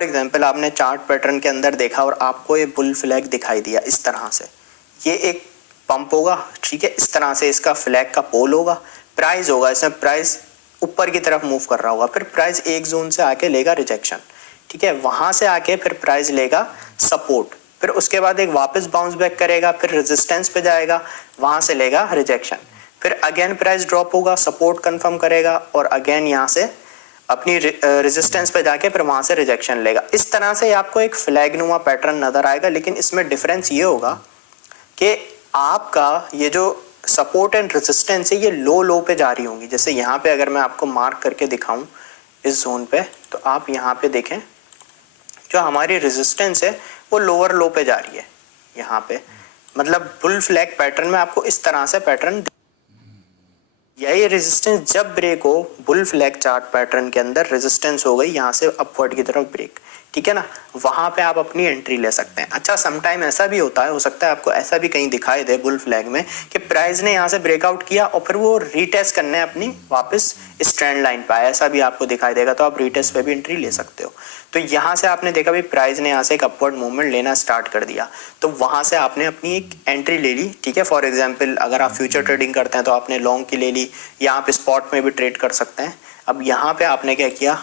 Example आपने chart pattern के अंदर देखा और आपको ये बुल फ्लैग दिखाई दिया इस तरह से, ये एक पंप होगा, ठीक है। इस तरह से इसका फ्लैग का पोल होगा, प्राइस होगा, इसमें प्राइस ऊपर की तरफ मूव कर रहा होगा, फिर प्राइस एक जोन से आके लेगा रिजेक्शन, ठीक है। वहां से आके फिर प्राइस लेगा सपोर्ट, फिर उसके बाद एक वापस बाउंस बैक करेगा, फिर रेजिस्टेंस पे जाएगा, वहां से लेगा रिजेक्शन, फिर अगेन प्राइस ड्रॉप होगा, सपोर्ट कंफर्म करेगा और अगेन यहाँ से अपनी रेजिस्टेंस पे जाके फिर वहां से रिजेक्शन लेगा। इस तरह से आपको एक फ्लैग नुमा पैटर्न नजर आएगा, लेकिन इसमें डिफरेंस ये होगा कि आपका ये जो सपोर्ट एंड रेजिस्टेंस है ये लो लो पे जा रही होंगी। जैसे यहाँ पे अगर मैं आपको मार्क करके दिखाऊं इस जोन पे, तो आप यहाँ पे देखें जो हमारी रेजिस्टेंस है वो लोअर लो पे जा रही है यहाँ पे, मतलब बुल फ्लैग पैटर्न में आपको इस तरह से पैटर्न, यही रेजिस्टेंस जब ब्रेक हो बुल फ्लैग चार्ट पैटर्न के अंदर रेजिस्टेंस हो गई यहाँ से अपवर्ड की तरफ ब्रेक, ठीक है ना, वहां पे आप अपनी एंट्री ले सकते हैं। अच्छा समटाइम ऐसा भी होता है, हो सकता है आपको ऐसा भी कहीं दिखाई दे बुल फ्लैग में कि प्राइस ने यहाँ से ब्रेकआउट किया और फिर वो रीटेस्ट करने अपनी वापस इस ट्रेंड लाइन पे आया, ऐसा भी आपको दिखाई देगा, तो आप रीटेस्ट पे भी एंट्री ले सकते हो। तो यहाँ से आपने देखा भाई प्राइस ने यहाँ से एक अपवर्ड मूवमेंट लेना स्टार्ट कर दिया, तो वहां से आपने अपनी एक एंट्री ले ली, ठीक है। फॉर एग्जाम्पल अगर आप फ्यूचर ट्रेडिंग करते हैं तो आपने लॉन्ग की ले ली, या आप स्पॉट में भी ट्रेड कर सकते हैं। अब यहाँ पे आपने क्या किया,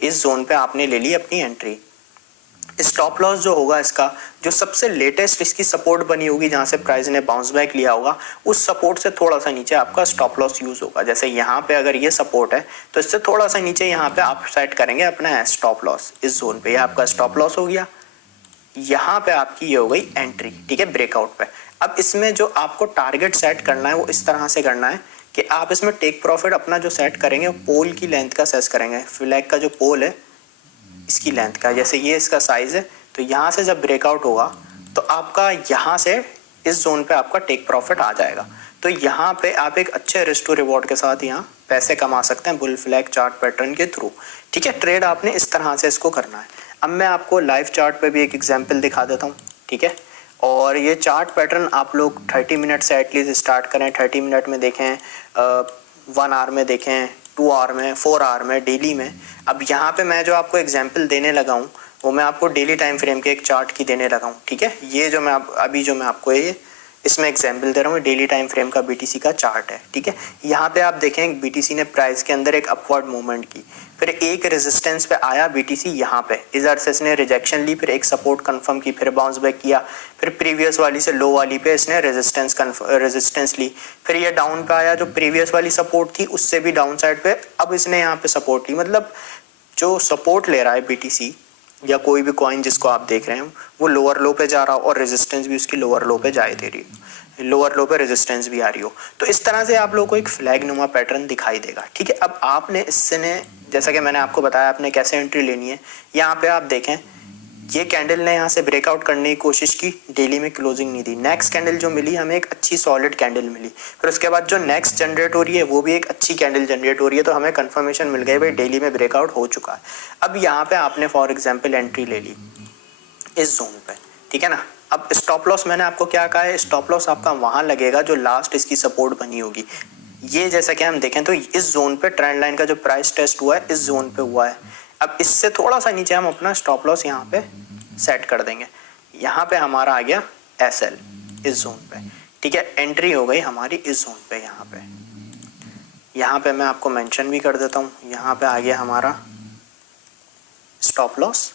इस जोन पे आपने ले ली अपनी एंट्री। स्टॉप लॉस जो होगा इसका, जो सबसे लेटेस्ट इसकी सपोर्ट बनी होगी जहां से प्राइस ने बाउंस बैक लिया होगा, उस सपोर्ट से थोड़ा सा नीचे आपका स्टॉप लॉस यूज होगा। जैसे यहाँ पे अगर ये सपोर्ट है तो इससे थोड़ा सा नीचे यहाँ पे आप सेट करेंगे अपना स्टॉप लॉस, इस जोन पे, ये आपका स्टॉप लॉस हो गया। यहाँ पे आपकी ये हो गई एंट्री, ठीक है, ब्रेकआउट पे। अब इसमें जो आपको टारगेट सेट करना है वो इस तरह से करना है कि आप इसमें टेक प्रॉफिट अपना जो सेट करेंगे वो पोल की लेंथ का सेट करेंगे। फ्लैग का जो पोल है इसकी लेंथ का, जैसे ये इसका साइज है, तो यहाँ से जब ब्रेकआउट होगा तो आपका यहाँ से इस जोन पे आपका टेक प्रॉफिट आ जाएगा। तो यहाँ पे आप एक अच्छे रिस्क टू रिवॉर्ड के साथ यहाँ पैसे कमा सकते हैं बुल फ्लैग चार्ट पैटर्न के थ्रू, ठीक है। ट्रेड आपने इस तरह से इसको करना है। अब मैं आपको लाइव चार्ट पे भी एक एग्जांपल दिखा देता हूँ, ठीक है। और ये चार्ट पैटर्न आप लोग 30 मिनट से एटलीस्ट स्टार्ट करें, 30 मिनट में देखें, 1 आवर में देखें, 2 आवर में, 4 आवर में, डेली में। अब यहाँ पे मैं जो आपको एग्जांपल देने लगा हूँ वो मैं आपको डेली टाइम फ्रेम के एक चार्ट की देने लगा हूँ, ठीक है। ये जो मैं अभी जो मैं आपको ये इसमें एग्जांपल दे रहा हूँ डेली टाइम फ्रेम का बीटीसी का चार्ट है, ठीक है। यहाँ पे आप देखें बीटीसी ने प्राइस के अंदर एक अपवर्ड मूवमेंट की, फिर एक रेजिस्टेंस पे आया बीटीसी, यहाँ पे इधर से इसने रिजेक्शन ली, फिर एक सपोर्ट कंफर्म की, फिर बाउंस बैक किया, फिर प्रीवियस वाली से लो वाली पे इसने रेजिस्टेंस ली, फिर ये डाउन पे आया, जो प्रीवियस वाली सपोर्ट थी उससे भी डाउन साइड पे अब इसने यहाँ पे सपोर्ट ली। मतलब जो सपोर्ट ले रहा है बीटीसी या कोई भी कॉइन जिसको आप देख रहे हैं वो लोअर लो पे जा रहा हो और रेजिस्टेंस भी उसकी लोअर लो पे जाए दे रही हो, लोअर लो पे रेजिस्टेंस भी आ रही हो, तो इस तरह से आप लोगों को एक फ्लैग नुमा पैटर्न दिखाई देगा, ठीक है। अब आपने इससे ने जैसा कि मैंने आपको बताया आपने कैसे एंट्री लेनी है, यहाँ पे आप देखें ये कैंडल ने यहाँ से ब्रेकआउट करने की कोशिश की, डेली में क्लोजिंग नहीं दी। नेक्स्ट कैंडल जो मिली हमें एक अच्छी सॉलिड कैंडल मिली, फिर उसके बाद जो नेक्स्ट जनरेट हो रही है वो भी एक अच्छी कैंडल जनरेट हो रही है, तो हमें कंफर्मेशन मिल गई भाई डेली में ब्रेकआउट हो चुका है। अब यहाँ पे आपने फॉर एग्जाम्पल एंट्री ले ली इस जोन पे, ठीक है ना। अब स्टॉप लॉस मैंने आपको क्या कहा है, स्टॉप लॉस आपका वहां लगेगा जो लास्ट इसकी सपोर्ट बनी होगी। ये जैसा कि हम देखें तो इस जोन पे ट्रेंड लाइन का जो प्राइस टेस्ट हुआ है इस जोन पे हुआ है। अब इससे थोड़ा सा नीचे हम अपना स्टॉप लॉस यहाँ पे सेट कर देंगे, यहाँ पे हमारा आ गया SL इस जोन पे, ठीक है। एंट्री हो गई हमारी इस जोन पे, यहाँ पे मैं आपको मेंशन भी कर देता हूँ, यहाँ पे आ गया हमारा स्टॉप लॉस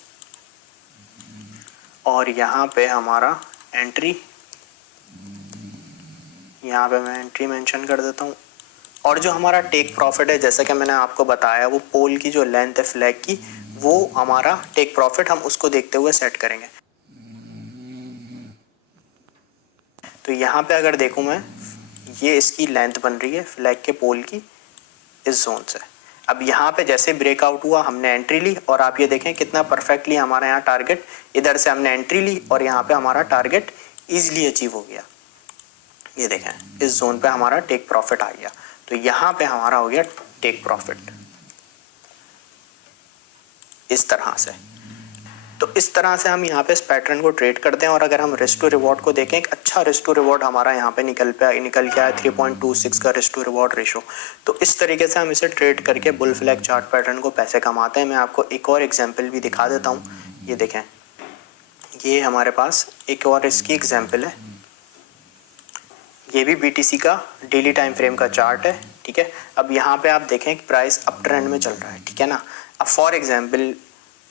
और यहाँ पे हमारा एंट्री, यहाँ पे मैं एंट्री मेंशन कर देता हूँ। और जो हमारा टेक प्रॉफिट है जैसा कि मैंने आपको बताया वो पोल की जो लेंथ है फ्लैग की, वो हमारा टेक प्रॉफिट हम उसको देखते हुए सेट करेंगे। तो यहाँ पे अगर देखूँ मैं, ये इसकी लेंथ बन रही है फ्लैग के पोल की इस जोन से। अब यहाँ पे जैसे ब्रेकआउट हुआ हमने एंट्री ली और आप ये देखें कितना परफेक्टली हमारा यहाँ टारगेट, इधर से हमने एंट्री ली और यहाँ पे हमारा टारगेट इजीली अचीव हो गया। ये देखें इस जोन पे हमारा टेक प्रॉफिट आ गया, तो यहाँ पे हमारा हो गया टेक प्रॉफिट इस तरह से। तो इस तरह से हम यहाँ पे इस पैटर्न को ट्रेड करते हैं। और अगर हम रिस्क टू रिवॉर्ड को देखें, एक अच्छा रिस्क टू रिवॉर्ड हमारा यहाँ पे निकल के आया 3.26 का रिस्क टू रिवॉर्ड रेशो। तो इस तरीके से हम इसे ट्रेड करके बुल फ्लैग चार्ट पैटर्न को पैसे कमाते हैं। मैं आपको एक और एग्जाम्पल भी दिखा देता हूँ। ये देखें, ये हमारे पास एक और इसकी एग्जाम्पल है। ये भी BTC का डेली टाइम फ्रेम का चार्ट है, ठीक है। अब यहाँ पे आप देखें कि प्राइस अप ट्रेंड में चल रहा है, ठीक है ना। अब फॉर एग्जांपल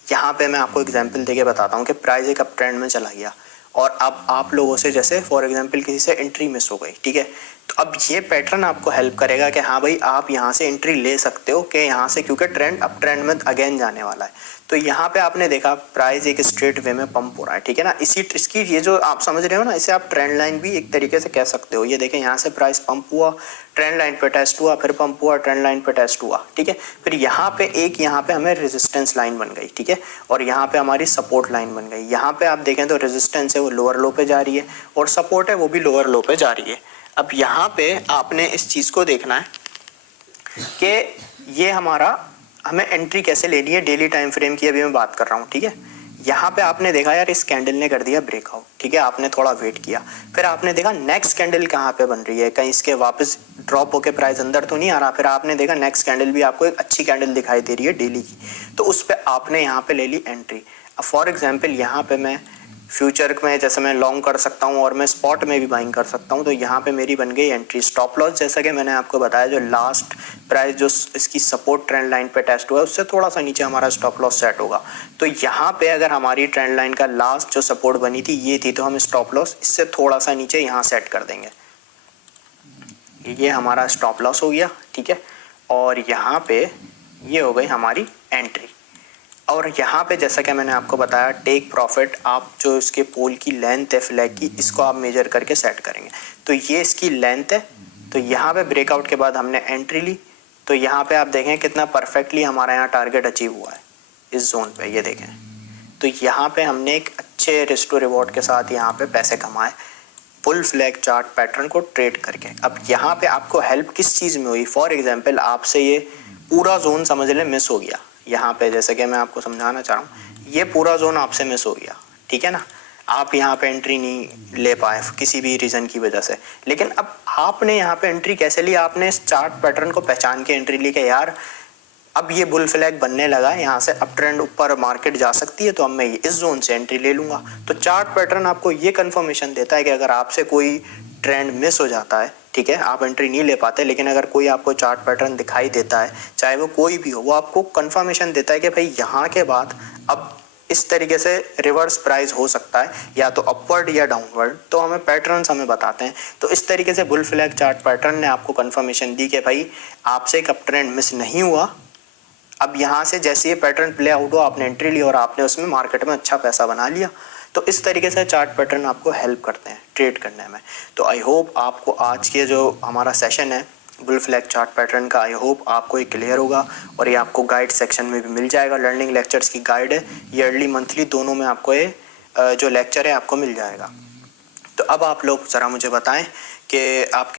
यहाँ पे मैं आपको एग्जांपल देके बताता हूँ कि प्राइस एक अप ट्रेंड में चला गया और अब आप लोगों से जैसे फॉर एग्जांपल किसी से एंट्री मिस हो गई, ठीक है। तो अब ये पैटर्न आपको हेल्प करेगा कि हाँ भाई आप यहाँ से एंट्री ले सकते हो कि यहाँ से, क्योंकि ट्रेंड अप ट्रेंड में अगेन जाने वाला है। तो यहाँ पे आपने देखा प्राइस एक स्ट्रेट वे में पंप हो रहा है, ठीक है ना। इसकी ये जो आप समझ रहे हो ना, इसे आप ट्रेंड लाइन भी एक तरीके से कह सकते हो। ये देखें, यहाँ से प्राइस पंप हुआ, ट्रेंड लाइन पे टेस्ट हुआ, फिर पंप हुआ, ट्रेंड लाइन पे टेस्ट हुआ, ठीक है। फिर यहाँ पे हमें रेजिस्टेंस लाइन बन गई, ठीक है। और यहाँ पे हमारी सपोर्ट लाइन बन गई। यहाँ पे आप देखें तो रेजिस्टेंस है वो लोअर लो पे जा रही है और सपोर्ट है वो भी लोअर लो पे जा रही है। अब यहाँ पे आपने इस चीज़ को देखना है कि ये हमें एंट्री कैसे लेनी है। डेली टाइम फ्रेम की अभी मैं बात कर रहा हूँ, ठीक है। यहाँ पे आपने देखा यार इस कैंडल ने कर दिया ब्रेकआउट, ठीक है। आपने थोड़ा वेट किया, फिर आपने देखा नेक्स्ट कैंडल कहाँ पे बन रही है, कहीं इसके वापस ड्रॉप होके प्राइस अंदर तो नहीं आ रहा। फिर आपने देखा नेक्स्ट कैंडल भी आपको एक अच्छी कैंडल दिखाई दे रही है डेली की, तो उस पर आपने यहाँ पे ले ली एंट्री। अब फॉर एग्जाम्पल यहाँ पे मैं फ्यूचर में जैसे मैं लॉन्ग कर सकता हूँ और मैं स्पॉट में भी बाइंग कर सकता हूँ। तो यहाँ पे मेरी बन गई एंट्री। स्टॉप लॉस जैसा कि मैंने आपको बताया, जो लास्ट प्राइस जो इसकी सपोर्ट ट्रेंड लाइन पे टेस्ट हुआ है उससे थोड़ा सा नीचे हमारा स्टॉप लॉस सेट होगा। तो यहाँ पे अगर हमारी ट्रेंड लाइन का लास्ट जो सपोर्ट बनी थी ये थी, तो हम स्टॉप लॉस इससे थोड़ा सा नीचे यहाँ सेट कर देंगे। ये हमारा स्टॉप लॉस हो गया, ठीक है। और यहाँ पे ये हो गई हमारी एंट्री। और यहाँ पे जैसा कि मैंने आपको बताया, टेक प्रॉफिट आप जो इसके पोल की लेंथ है फ्लैग की, इसको आप मेजर करके सेट करेंगे। तो ये इसकी लेंथ है। तो यहाँ पे ब्रेकआउट के बाद हमने एंट्री ली, तो यहाँ पे आप देखें कितना परफेक्टली हमारा यहाँ टारगेट अचीव हुआ है इस जोन पे। ये देखें, तो यहाँ पे हमने एक अच्छे रिस्क टू रिवॉर्ड के साथ यहाँ पे पैसे कमाए बुल फ्लैग चार्ट पैटर्न को ट्रेड करके। अब यहाँ पे आपको हेल्प किस चीज़ में हुई? फॉर एग्जाम्पल आपसे ये पूरा जोन समझ लें मिस हो गया। यहाँ पे जैसे कि मैं आपको समझाना चाह रहा हूँ, ये पूरा जोन आपसे मिस हो गया, ठीक है ना। आप यहाँ पे एंट्री नहीं ले पाए किसी भी रीज़न की वजह से। लेकिन अब आपने यहाँ पे एंट्री कैसे ली? आपने इस चार्ट पैटर्न को पहचान के एंट्री ली कि यार अब ये बुल फ्लैग बनने लगा है, यहाँ से अप ट्रेंड ऊपर मार्केट जा सकती है, तो अब मैं इस जोन से एंट्री ले लूँगा। तो चार्ट पैटर्न आपको ये कन्फर्मेशन देता है कि अगर आपसे कोई ट्रेंड मिस हो जाता है, ठीक है, आप एंट्री नहीं ले पाते, लेकिन अगर कोई आपको चार्ट पैटर्न दिखाई देता है, चाहे वो कोई भी हो, वो आपको कंफर्मेशन देता है कि भाई यहाँ के बाद अब इस तरीके से रिवर्स प्राइस हो सकता है, या तो अपवर्ड या डाउनवर्ड। तो हमें पैटर्न्स हमें बताते हैं। तो इस तरीके से बुल फ्लैग चार्ट पैटर्न ने आपको कंफर्मेशन दी कि भाई आपसे एक अप ट्रेंड मिस नहीं हुआ। अब यहाँ से जैसे ये पैटर्न प्ले आउट हुआ, आपने एंट्री ली और आपने उसमें मार्केट में अच्छा पैसा बना लिया। तो इस तरीके से चार्ट पैटर्न आपको हेल्प करते हैं ट्रेड करने में। तो आई होप आपको आज के जो हमारा सेशन है बुल फ्लैग चार्ट पैटर्न का, आई होप आपको ये क्लियर होगा। और ये आपको गाइड सेक्शन में भी मिल जाएगा। लर्निंग लेक्चर्स की गाइड है, ईयरली मंथली दोनों में आपको ये जो लेक्चर है आपको मिल जाएगा। तो अब आप लोग ज़रा मुझे बताएं कि आप